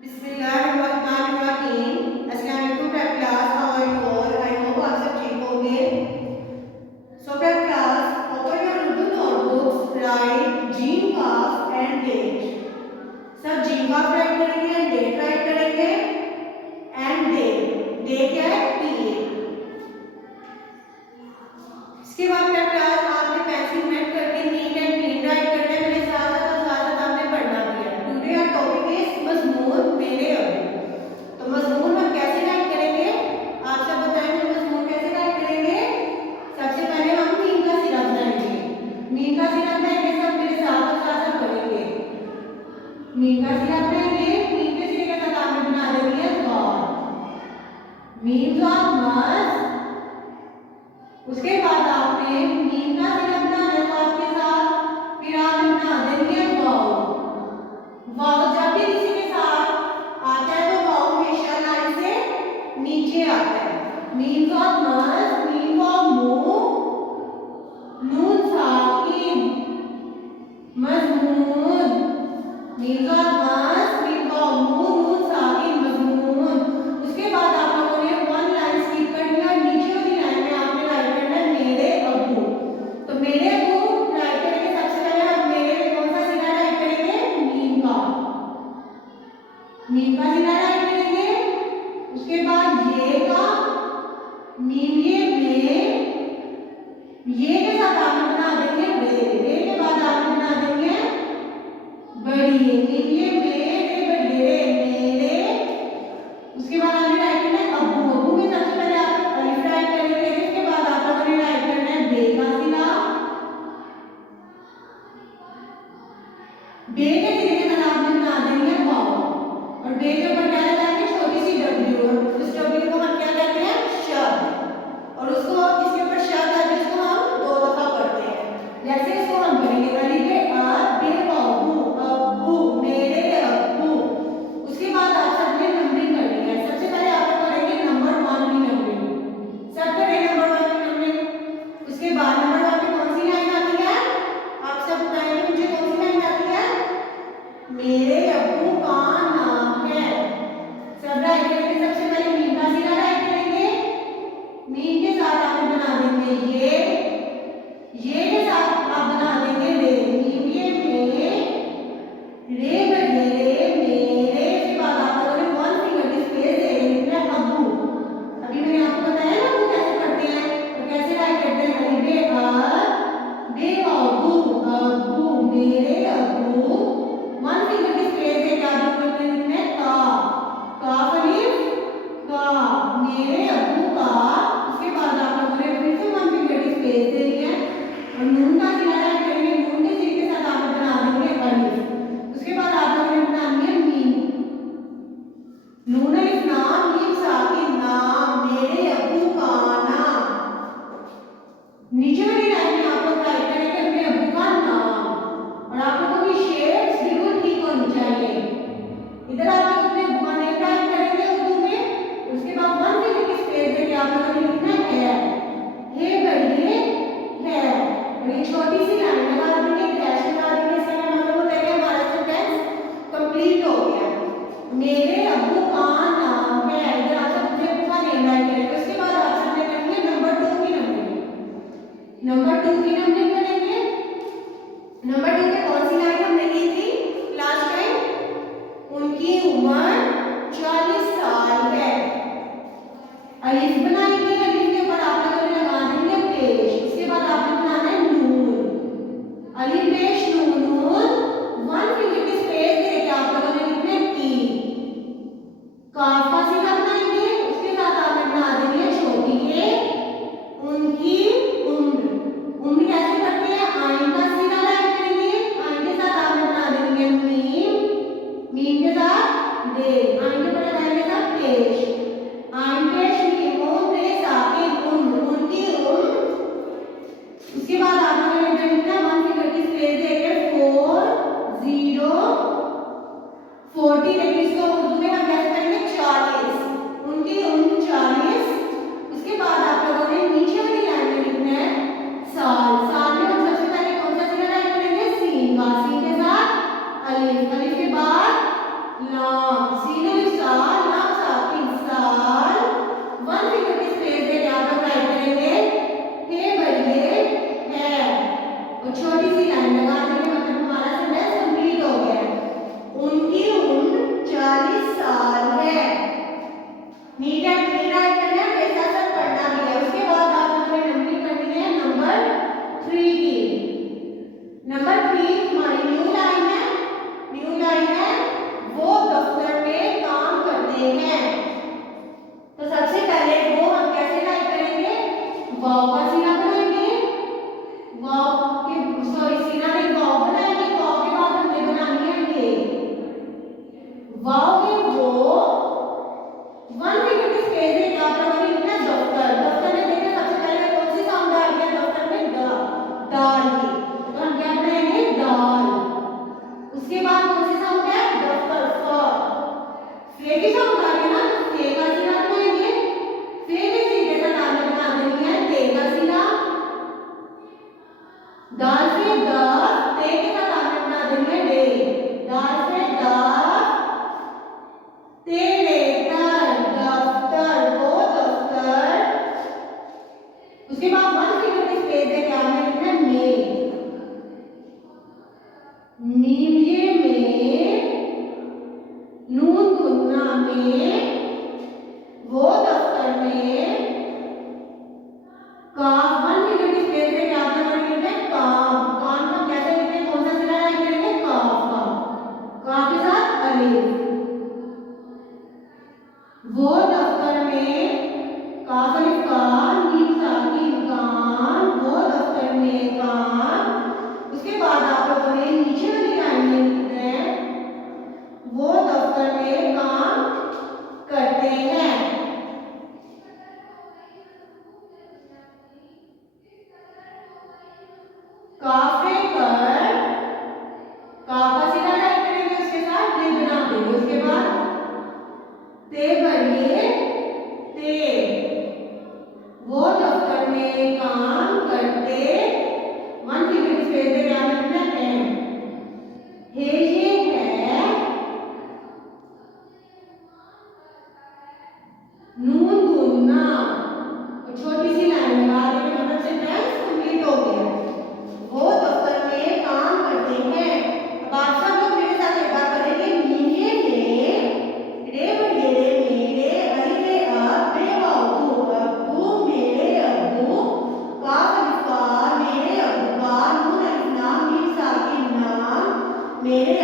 बिस्मिल्लाहिर्रहमानिर्रहीम। अस्सलाम वालेकुम prep class, how are you all? I hope आप सब ठीक होंगे। So prep class, open your Urdu notebooks, write जीम काफ एंड डेट। सब जीम काफ राइट करेंगे एंड डेट राइट करेंगे। एंड डे क्या है? पीए। इसके बाद प्रेप क्लास आपने पेंसिल मेट करके नीट एंड क्लीन राइट करना है। मेरे साथ साथ और साथ साथ आपने पढ़ना भी है। टुडे आवर टॉपिक इज मजमून मेरे अबू। तो मजमून हम कैसे राइट करेंगे? आप सब बताएंगे मजमून कैसे राइट करेंगे? सबसे पहले हम मीम का सिरा बनाएंगे। मीम का सिरा बनाएंगे, सब मेरे साथ और साथ साथ पढ़ेंगे। मीम का सिरा बनाएंगे, मीम के सिरे के साथ आपने बना देंगे गॉड। मीम ऑफ मस। उसके बाद आपने मीम का सिरा बनाना है गॉड के साथ, फिर आपने बना देंगे वाओ। वाओ जब भी किसी के साथ आता है तो वाओ हमेशा लाइन से नीचे आता है। मीम ऑफ मस, मीम ऑफ मू, नून साकिन, मजमून। मीम ऑफ मस, मीम ऑफ मू, नून साकिन, मजमून। उसके बाद आप लोगों ने वन लाइन स्किप करनी है। नीचे वाली लाइन में आपने राइट करना है मेरे अब्बू। तो मेरे अब्बू राइट करेंगे। सबसे पहले हम मेरे में कौन सा सिरा राइट करेंगे? मीम का। मीम का सिरा राइट करेंगे। उसके बाद ये का मीम, ये के साथ आपने बना देंगे रे। रे के बाद आपने बना देंगे बड़ी मीम, ये मेरे बड़ी रे मेरे। उसके बाद आपने राइट करना है अब्बू। अब्बू में सबसे पहले आप अलिफ राइट करेंगे। उसके बाद आप लोगों ने राइट करना है बे का सिरा। बे के सिरे के साथ आपने बना देंगे वाओ। और बे के ऊपर क्या लगाएंगे? छोटी सी डब्ल्यू। और उस डब्ल्यू को हम क्या कहते हैं? शब्द। और उसको जिसके ऊपर शब्द आते हैं उसको हम दो दफा पढ़ते हैं। जैसे इसको हम करेंगे अलिफ बे अ बे अब्बू, अब्बू मेरे अब्बू। उसके बाद आप सबने नंबरिंग करनी है। सबसे पहले आप लोग करेंगे नंबर 1 की नंबरिंग। सब करें नंबर 1 की नंबरिंग। उसके बाद नंबर 1 पे कौन सी लाइन आती है? आप सब बताएंगे मुझे कौन सी लाइन आती है? मेरे अब्बू का नाम है। सब राइट करेंगे। सबसे पहले मीम का सिरा राइट करेंगे। मीम के साथ आप बना देंगे ये के साथ आप बना देंगे रे। मीम ये रे बड़े रे मेरे। के बाद आप लोगों ने वन फिंगर की स्पेस दे देंगे अब्बू। अभी मैंने आपको बताया ना अब्बू कैसे पढ़ते हैं और कैसे राइट करते हैं। अली बे अ बे अब्बू, अब्बू मेरे अब्बू। वन फिंगर की स्पेस दे के आप लोगों ने लिखना है का। काफ अलिफ का, मेरे अब्बू का। उसके बाद आप लोगों ने फिर से वन फिंगर की स्पेस देनी है और नून का सिरा राइट करेंगे। नून के सिरे के साथ आप बना देंगे अलिफ। उसके बाद आप लोगों ने बनानी है मीम। नून अलिफ नाम, मीम साकिन नाम, मेरे अब्बू का नाम। नीचे वाली लाइन में आप लोग राइट करेंगे अपने अब्बू का नाम। और आप लोगों की शेप्स बिल्कुल ठीक होनी चाहिए। इधर आप लोग अपने अब्बू का नेम राइट करेंगे उर्दू में। उसके बाद वन फिंगर की स्पेस देके आप लोगों ने लिखना है बड़ी है। और ये छोटी सी लाइन लगा देंगे, डैश लगा देंगे। इसका मतलब होता है कि हमारा सेंटेंस कंप्लीट हो गया। मेरे अब्बू का नाम है। इधर आप सब अपने अब्बू का नेम राइट करेंगे। उसके बाद आप सबने करेंगे नंबर 2 की नंबरिंग। नंबर 2 की नंबरिंग करेंगे। नंबर 2 पे कौन सी लाइन हमने की थी लास्ट टाइम? उनकी उम्र 40 साल है। अलिफ बनाएंगे। अलिफ के ऊपर आप लोगों ने लगा देंगे पेश। उसके बाद आपने बनाना है नून। अलिफ पेश नून, नून वन फिंगर की स्पेस देके आप लोगों ने लिखना है की। काफ का सिरा बनाएंगे। उसके साथ आपने बना देंगे छोटी ये उनकी उम्र। उम्र कैसे करते हैं? आइन का सिरा राइट करेंगे। आइन के साथ आपने बना देंगे मीम, मीम के साथ दे, आइन के ऊपर लगाएंगे सब पेश। आइन पेश मीम उम्र साकिन उम्र, उनकी उम्र। उसके बाद आप लोगों ने इधर लिखना वन फिंगर की स्पेस देके 40, लेकिन इसको उर्दू में हम कैसे करेंगे? 40। उनकी उम्र 40। उसके बाद आप लोगों ने नीचे वाली लाइन में लिखना है साल। साल में हम सबसे पहले कौन सा सिरा राइट करेंगे? सीन का। सीन के साथ अलिफ, अलिफ के बाद लाम, सीन आई है, वो दफ्तर में काम करते हैं। तो सबसे पहले वो हम कैसे टाइप करेंगे, वाव का सीना बनाएंगे, वाव के सॉरी सीना में वाव बनाएंगे, वाव के बाद हमने बनानी है ये वाव में वो वन फिंगर की स्पेस है, यहाँ पर हमें लिखना है दफ्तर। दफ्तर में देखिए सबसे पहले कौन सी साउंड आ रही है दफ्तर में, दाल की, तो हम क्या बनाएंगे दाल। उसके बाद कौन सी साउंड है दफ्तर, फे की साउंड आ रही है ना, तो फे का सीना बनाएंगे, फे के सी के साथ आपने बना देनी है ते का सीना, दाल से द, ते के साथ आपने बना देनी है डे, दाल से द, ते लेकर दफ्तर, वो दफ्तर। उसके बाद वन फिंगर की स्पेस है, क्या हमने लिखना है मीम ये में, नून गुन्ना में, वो दफ्तर में, काफ वन फिंगर की स्पेस है, क्या आपने हमारे लिखना है काम। काम का कैसे लिखते हैं, कौन सा सिरा राइट करेंगे काफ का, काफ के साथ अलिफ, वो दफ्तर में, काफ अलिफ का, नीम साकिन काम, वो दफ्तर में काम। उसके बाद आप लोगों ने नीचे वाली लाइन में लिखना है, वो दफ्तर में काम करते हैं। काफे पर, काफा सीधा टाइप करेंगे, उसके साथ ये बना देंगे। उसके बाद ते भरिए ते, वो दफ्तर में काम करते, वन फिंगर की स्पेस है, क्या लिखना है ये है नून गुन्ना, और छोटी सी लाइन लगा देंगे, मतलब सेंटेंस कंप्लीट हो गया। वो दफ्तर में काम करते हैं। अब आप सब लोग मेरे साथ एक बार करेंगे, मीरे में रे बड़े रे मेरे, अरे रे अब बे बाबू अब्बू मेरे अब्बू, काफ अलिफ का मेरे अब्बू का, नून अलिफ ना मीम साकिन ना मेरे